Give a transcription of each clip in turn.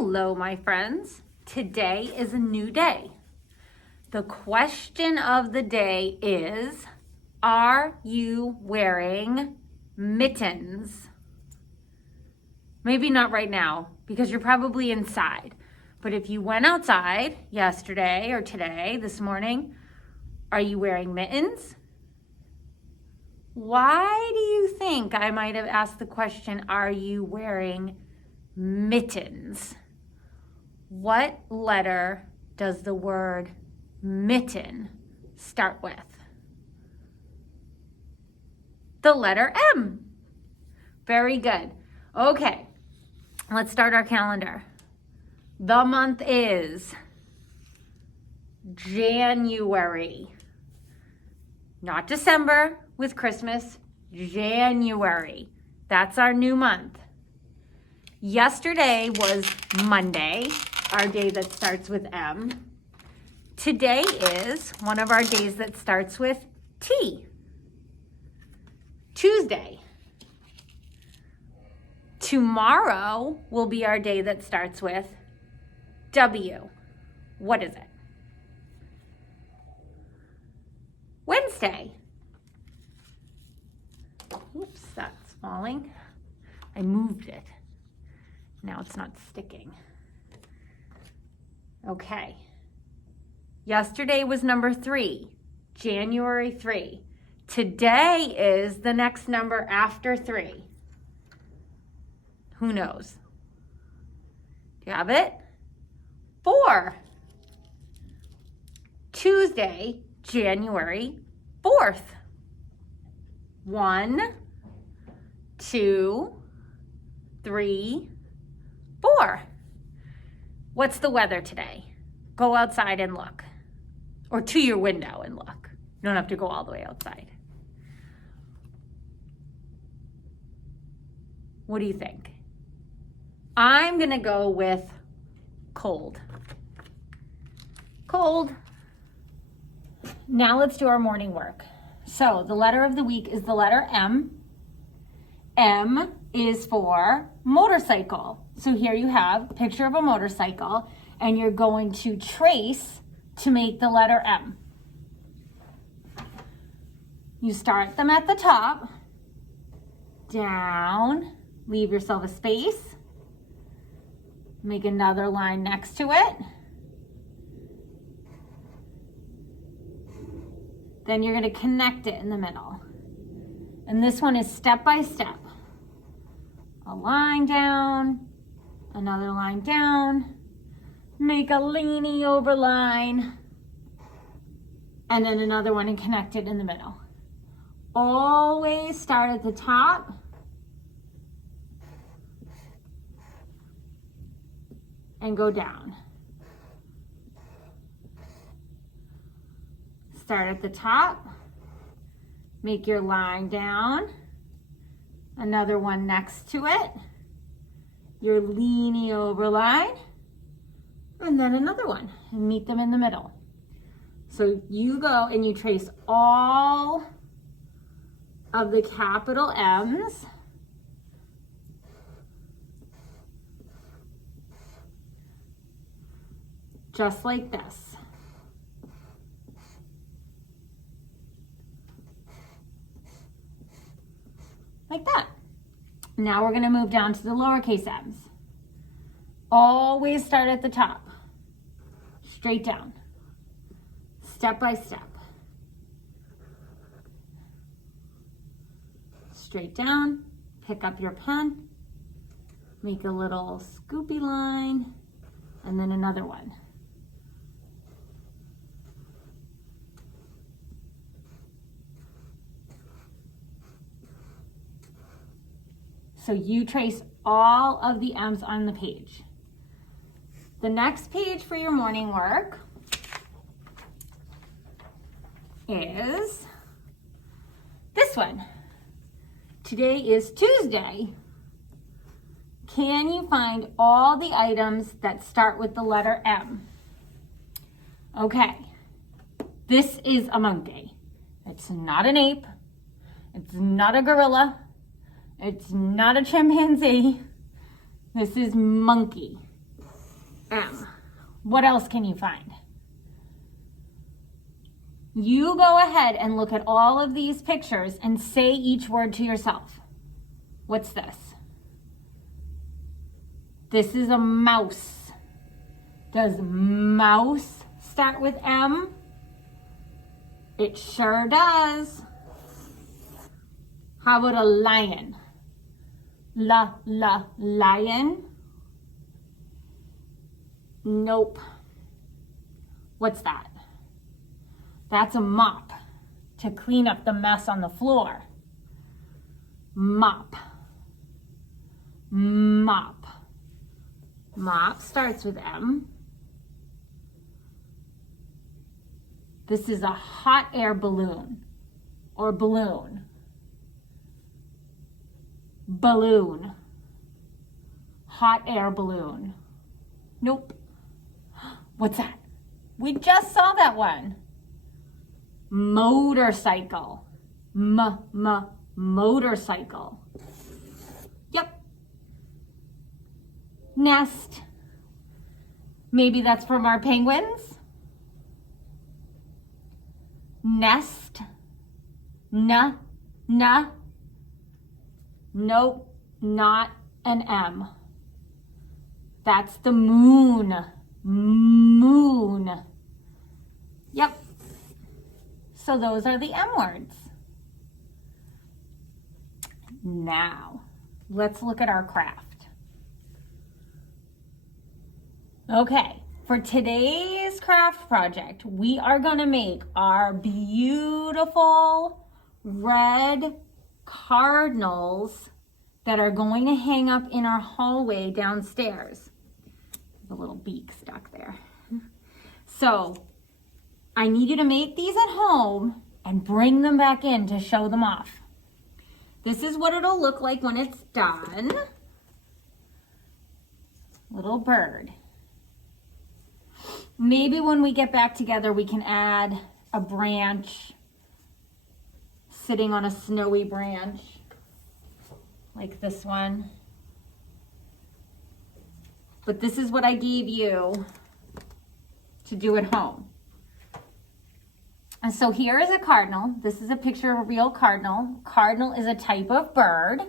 Hello, my friends. Today is a new day. The question of the day is, are you wearing mittens? Maybe not right now because you're probably inside. But if you went outside yesterday or today, this morning, are you wearing mittens? Why do you think I might have asked the question, are you wearing mittens? What letter does the word mitten start with? The letter M. Very good. Okay, let's start our calendar. The month is January. Not December with Christmas, January. That's our new month. Yesterday was Monday, our day that starts with M. Today is one of our days that starts with T. Tuesday. Tomorrow will be our day that starts with W. What is it? Wednesday. Oops, that's falling. I moved it. Now it's not sticking. Okay. Yesterday was number 3, January 3. Today is the next number after 3. Who knows? Do you have it? 4. Tuesday, January 4th. 1, 2, 3, 4. What's the weather today? Go outside and look. Or to your window and look. You don't have to go all the way outside. What do you think? I'm gonna go with cold. Cold. Now let's do our morning work. So the letter of the week is the letter M. M is for motorcycle. So here you have a picture of a motorcycle and you're going to trace to make the letter M. You start them at the top, down, leave yourself a space, make another line next to it. Then you're going to connect it in the middle. And this one is step by step. A line down, another line down, make a leaning over line, and then another one and connect it in the middle. Always start at the top and go down. Start at the top, make your line down, another one next to it, your leaning over line, and then another one, and meet them in the middle. So you go and you trace all of the capital M's just like this. Like that. Now we're going to move down to the lowercase m's. Always start at the top. Straight down. Step by step. Straight down. Pick up your pen. Make a little scoopy line. And then another one. So you trace all of the M's on the page. The next page for your morning work is this one. Today is Tuesday. Can you find all the items that start with the letter M? Okay, this is a monkey. It's not an ape. It's not a gorilla. It's not a chimpanzee. This is monkey. M. What else can you find? You go ahead and look at all of these pictures and say each word to yourself. What's this? This is a mouse. Does mouse start with M? It sure does. How about a lion? Lion? Nope. What's that? That's a mop to clean up the mess on the floor. Mop. Mop. Mop starts with M. This is a hot air balloon or balloon. Balloon. Hot air balloon. Nope. What's that? We just saw that one. Motorcycle. Motorcycle. Yep. Nest. Maybe that's from our penguins. Nest. Nope, not an M. That's the moon. Moon. Yep. So those are the M words. Now, let's look at our craft. Okay, for today's craft project, we are going to make our beautiful red cardinals that are going to hang up in our hallway downstairs. The little beak stuck there. So I need you to make these at home and bring them back in to show them off. This is what it'll look like when it's done. Little bird. Maybe when we get back together, we can add a branch sitting on a snowy branch, like this one. But this is what I gave you to do at home. And so here is a cardinal. This is a picture of a real cardinal. Cardinal is a type of bird.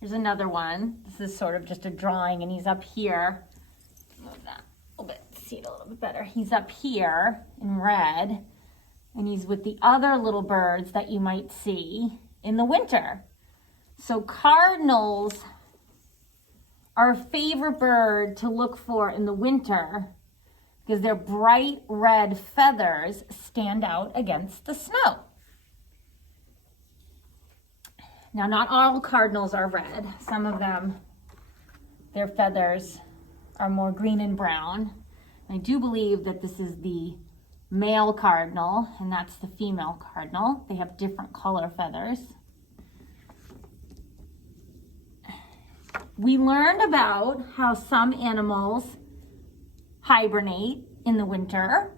Here's another one. This is sort of just a drawing, and he's up here. Move that a little bit, see it a little bit better. He's up here in red, and he's with the other little birds that you might see in the winter. So cardinals are a favorite bird to look for in the winter because their bright red feathers stand out against the snow. Now, not all cardinals are red. Some of them, their feathers are more green and brown. I do believe that this is the male cardinal, and that's the female cardinal. They have different color feathers. We learned about how some animals hibernate in the winter,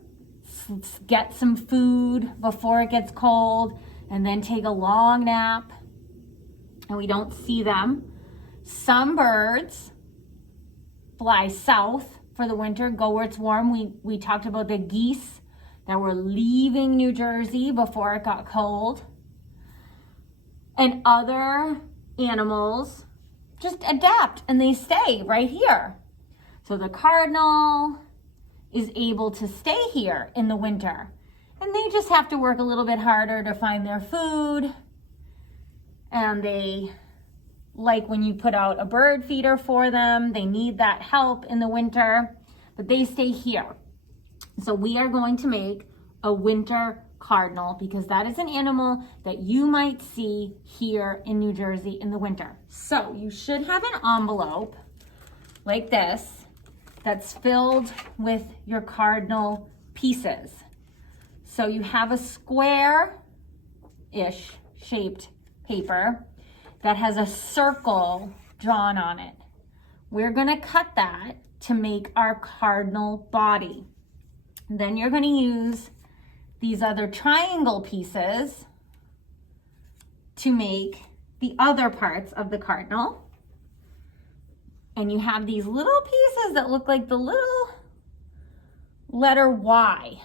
get some food before it gets cold, and then take a long nap, and we don't see them. Some birds fly south for the winter, go where it's warm. We talked about the geese that were leaving New Jersey before it got cold. And other animals just adapt and they stay right here. So the cardinal is able to stay here in the winter, and they just have to work a little bit harder to find their food. And they like when you put out a bird feeder for them, they need that help in the winter, but they stay here. So we are going to make a winter cardinal because that is an animal that you might see here in New Jersey in the winter. So you should have an envelope like this that's filled with your cardinal pieces. So you have a square-ish shaped paper that has a circle drawn on it. We're gonna cut that to make our cardinal body. Then you're gonna use these other triangle pieces to make the other parts of the cardinal. And you have these little pieces that look like the little letter Y.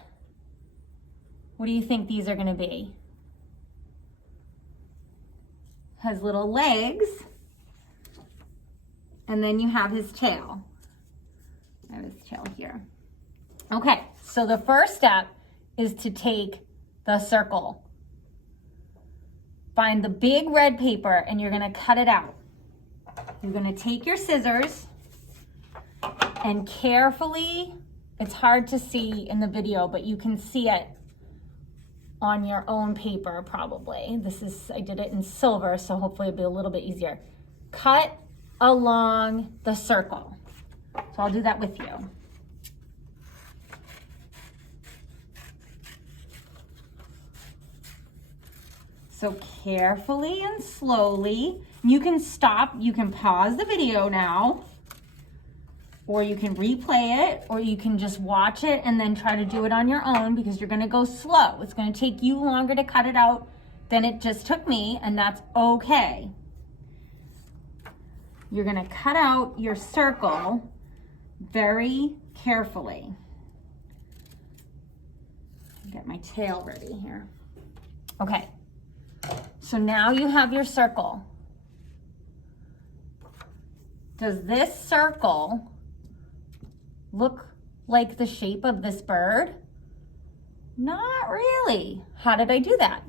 What do you think these are going to be? Has little legs. And then you have his tail. I have his tail here. Okay, so the first step is to take the circle. Find the big red paper and you're gonna cut it out. You're gonna take your scissors and carefully, it's hard to see in the video, but you can see it on your own paper probably. I did it in silver, so hopefully it'll be a little bit easier. Cut along the circle. So I'll do that with you. So carefully and slowly, you can stop, you can pause the video now, or you can replay it, or you can just watch it and then try to do it on your own because you're gonna go slow. It's gonna take you longer to cut it out than it just took me, and that's okay. You're gonna cut out your circle very carefully. Get my tail ready here. Okay, so now you have your circle. Does this circle look like the shape of this bird? Not really. How did I do that?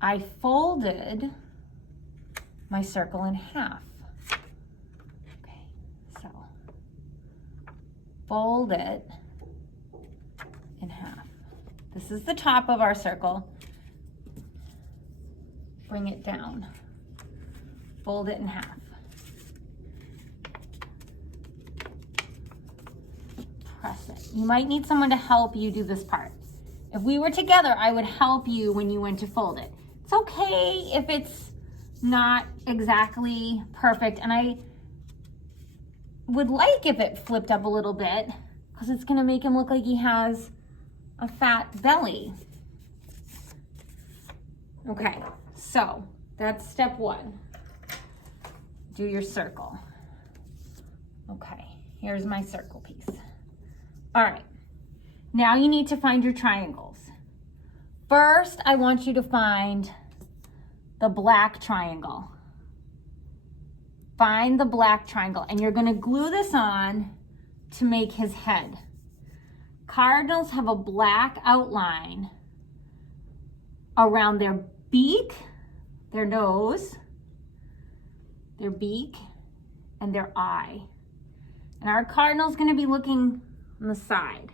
I folded my circle in half. Okay, so fold it in half. This is the top of our circle. Bring it down. Fold it in half. Press it. You might need someone to help you do this part. If we were together, I would help you when you went to fold it. It's okay if it's not exactly perfect, and I would like if it flipped up a little bit because it's gonna make him look like he has a fat belly. Okay, so that's step one. Do your circle. Okay, here's my circle piece. All right, now you need to find your triangles. First, I want you to find the black triangle. Find the black triangle, and you're gonna glue this on to make his head. Cardinals have a black outline around their beak, their nose, their beak, and their eye. And our cardinal's gonna be looking on the side.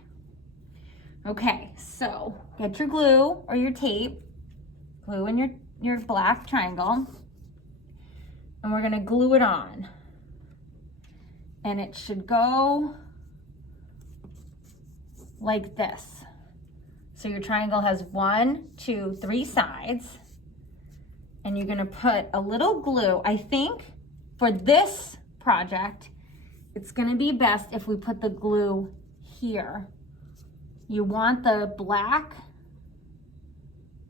Okay, so get your glue or your tape, glue in your black triangle, and we're gonna glue it on. And it should go like this. So your triangle has 1, 2, 3 sides, and you're gonna put a little glue. I think for this project, it's gonna be best if we put the glue here. You want the black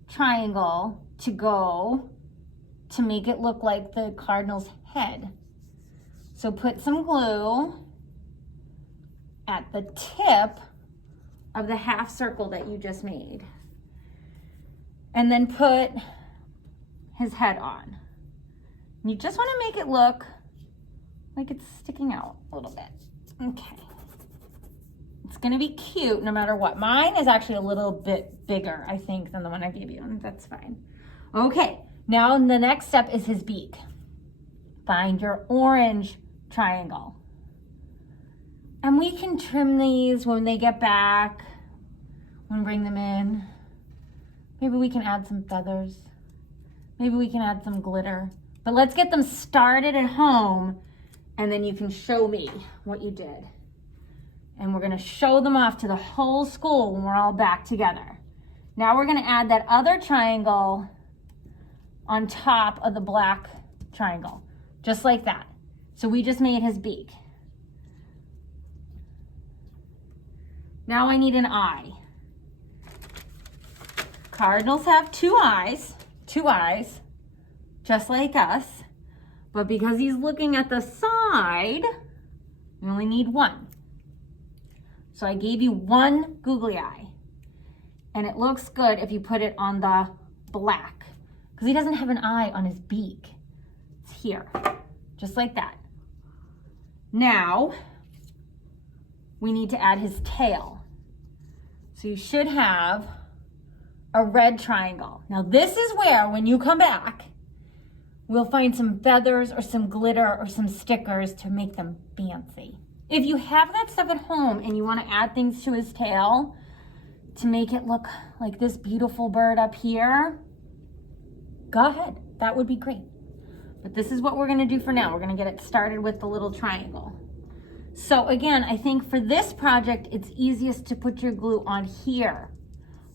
triangle to go to make it look like the cardinal's head. So put some glue at the tip of the half circle that you just made. And then put his head on. And you just want to make it look like it's sticking out a little bit. Okay. It's gonna be cute no matter what. Mine is actually a little bit bigger, I think, than the one I gave you, and that's fine. Okay, now the next step is his beak. Find your orange triangle. And we can trim these when they get back, when we bring them in. Maybe we can add some feathers. Maybe we can add some glitter. But let's get them started at home, and then you can show me what you did. And we're gonna show them off to the whole school when we're all back together. Now we're gonna add that other triangle on top of the black triangle, just like that. So we just made his beak. Now I need an eye. Cardinals have two eyes, just like us, But because he's looking at the side, we only need one. So I gave you one googly eye. And it looks good if you put it on the black, because he doesn't have an eye on his beak. It's here, just like that. Now, we need to add his tail. So you should have a red triangle. Now this is where, when you come back, we'll find some feathers or some glitter or some stickers to make them fancy. If you have that stuff at home and you want to add things to his tail to make it look like this beautiful bird up here, go ahead. That would be great. But this is what we're going to do for now. We're going to get it started with the little triangle. So again, I think for this project, it's easiest to put your glue on here,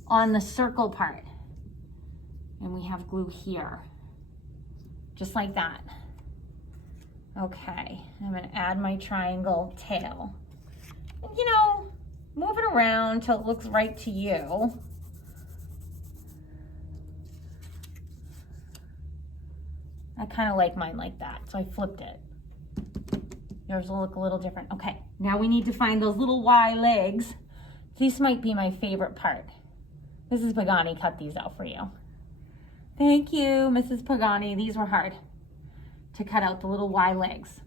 on the circle part. And we have glue here, just like that. Okay, I'm going to add my triangle tail. And, you know, move it around till it looks right to you. I kind of like mine like that, so I flipped it. Yours will look a little different. Okay, now we need to find those little Y legs. These might be my favorite part. Mrs. Pagani cut these out for you. Thank you, Mrs. Pagani. These were hard to cut out, the little Y legs.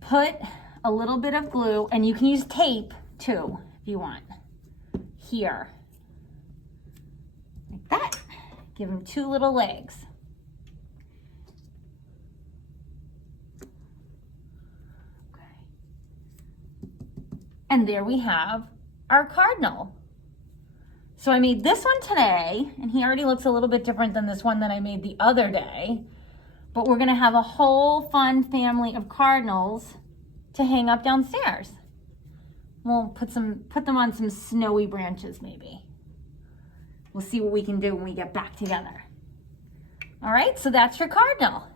Put a little bit of glue, and you can use tape too if you want. Here, like that. Give him two little legs. Okay. And there we have our cardinal. So I made this one today, and he already looks a little bit different than this one that I made the other day. But we're gonna have a whole fun family of cardinals to hang up downstairs. We'll put them on some snowy branches maybe. We'll see what we can do when we get back together. All right, so that's your cardinal.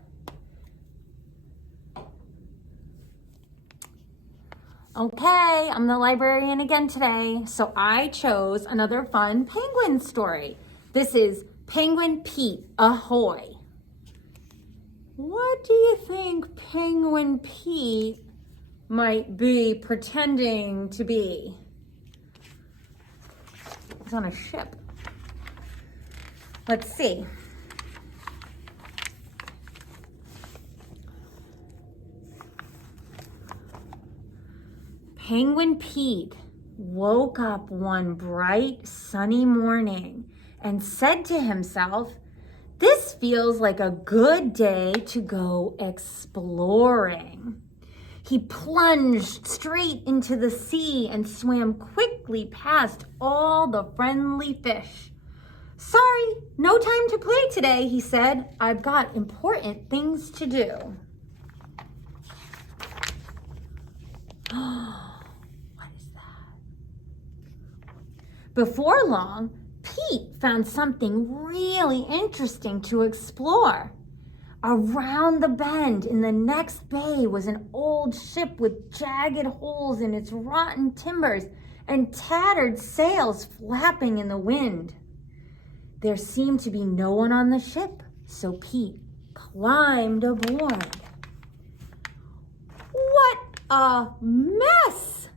Okay, I'm the librarian again today, so I chose another fun penguin story. This is Penguin Pete Ahoy. What do you think Penguin Pete might be pretending to be? He's on a ship. Let's see. Penguin Pete woke up one bright sunny morning and said to himself, "This feels like a good day to go exploring." He plunged straight into the sea and swam quickly past all the friendly fish. "Sorry, no time to play today," he said. "I've got important things to do." What is that? Before long, Pete found something really interesting to explore. Around the bend in the next bay was an old ship with jagged holes in its rotten timbers and tattered sails flapping in the wind. There seemed to be no one on the ship, so Pete climbed aboard. "What a mess!"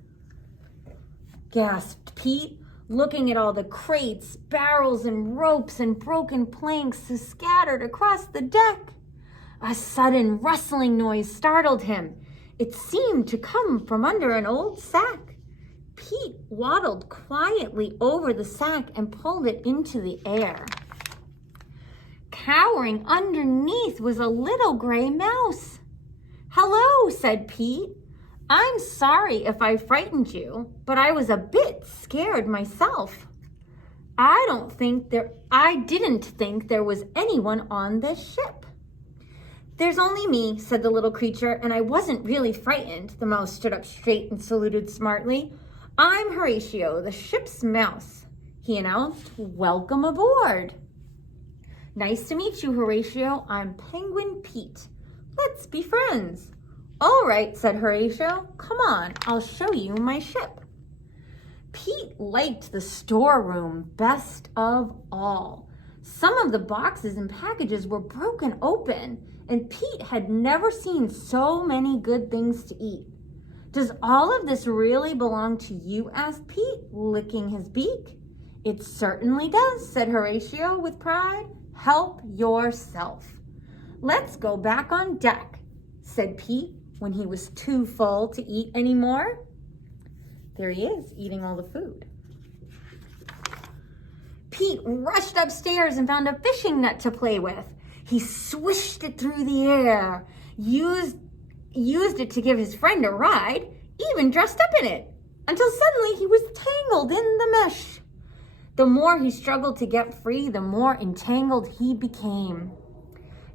gasped Pete, looking at all the crates, barrels, and ropes and broken planks scattered across the deck. A sudden rustling noise startled him. It seemed to come from under an old sack. Pete waddled quietly over the sack and pulled it into the air. Cowering underneath was a little gray mouse. "Hello," said Pete. "I'm sorry if I frightened you, but I was a bit scared myself. I didn't think there was anyone on this ship." "There's only me," said the little creature, "and I wasn't really frightened." The mouse stood up straight and saluted smartly. "I'm Horatio, the ship's mouse," he announced. "Welcome aboard." "Nice to meet you, Horatio. I'm Penguin Pete. Let's be friends." "All right," said Horatio. "Come on, I'll show you my ship." Pete liked the storeroom best of all. Some of the boxes and packages were broken open, and Pete had never seen so many good things to eat. "Does all of this really belong to you?" asked Pete, licking his beak. "It certainly does," said Horatio with pride. "Help yourself." "Let's go back on deck," said Pete when he was too full to eat anymore. There he is, eating all the food. Pete rushed upstairs and found a fishing net to play with. He swished it through the air, used it to give his friend a ride, even dressed up in it, until suddenly he was tangled in the mesh. The more he struggled to get free, the more entangled he became.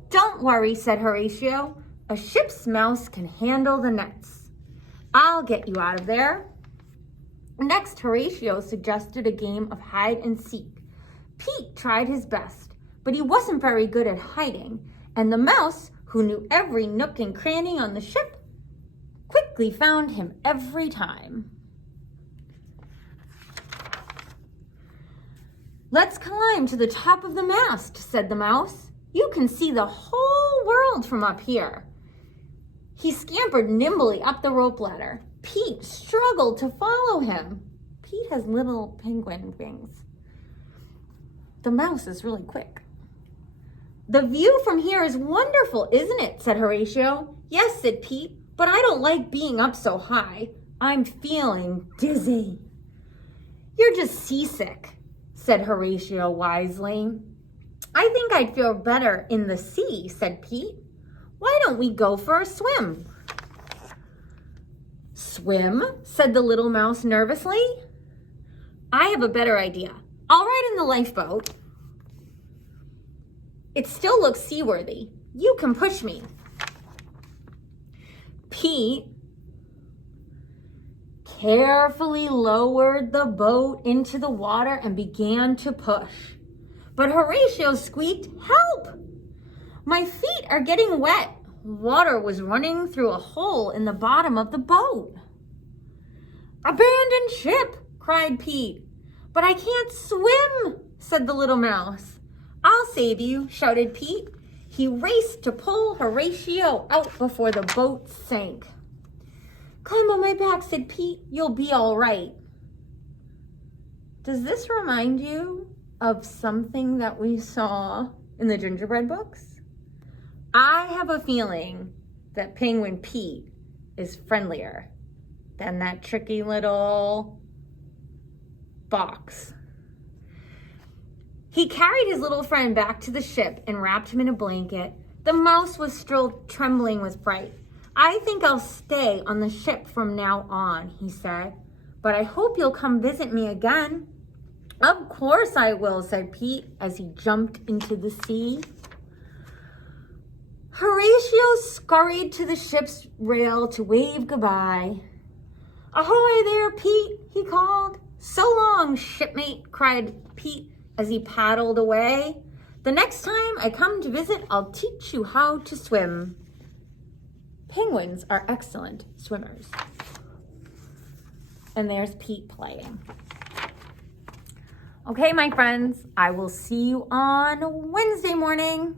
"Don't worry," said Horatio. "A ship's mouse can handle the nets. I'll get you out of there." Next, Horatio suggested a game of hide and seek. Pete tried his best, but he wasn't very good at hiding, and the mouse, who knew every nook and cranny on the ship, quickly found him every time. "Let's climb to the top of the mast," said the mouse. "You can see the whole world from up here." He scampered nimbly up the rope ladder. Pete struggled to follow him. Pete has little penguin wings. The mouse is really quick. "The view from here is wonderful, isn't it?" said Horatio. "Yes," said Pete, "but I don't like being up so high. I'm feeling dizzy." "You're just seasick," said Horatio wisely. "I think I'd feel better in the sea," said Pete. "Why don't we go for a swim?" "Swim?" said the little mouse nervously. "I have a better idea. I'll ride in the lifeboat. It still looks seaworthy. You can push me." Pete carefully lowered the boat into the water and began to push. But Horatio squeaked, "Help! My feet are getting wet." Water was running through a hole in the bottom of the boat. "Abandon ship!" cried Pete. "But I can't swim," said the little mouse. "I'll save you," shouted Pete. He raced to pull Horatio out before the boat sank. "Climb on my back," said Pete. "You'll be all right." Does this remind you of something that we saw in the gingerbread books? I have a feeling that Penguin Pete is friendlier than that tricky little box. He carried his little friend back to the ship and wrapped him in a blanket. The mouse was still trembling with fright. "I think I'll stay on the ship from now on," he said. "But I hope you'll come visit me again." "Of course I will," said Pete as he jumped into the sea. Horatio scurried to the ship's rail to wave goodbye. "Ahoy there, Pete," he called. "So long, shipmate," cried Pete as he paddled away. "The next time I come to visit, I'll teach you how to swim." Penguins are excellent swimmers. And there's Pete playing. Okay, my friends, I will see you on Wednesday morning.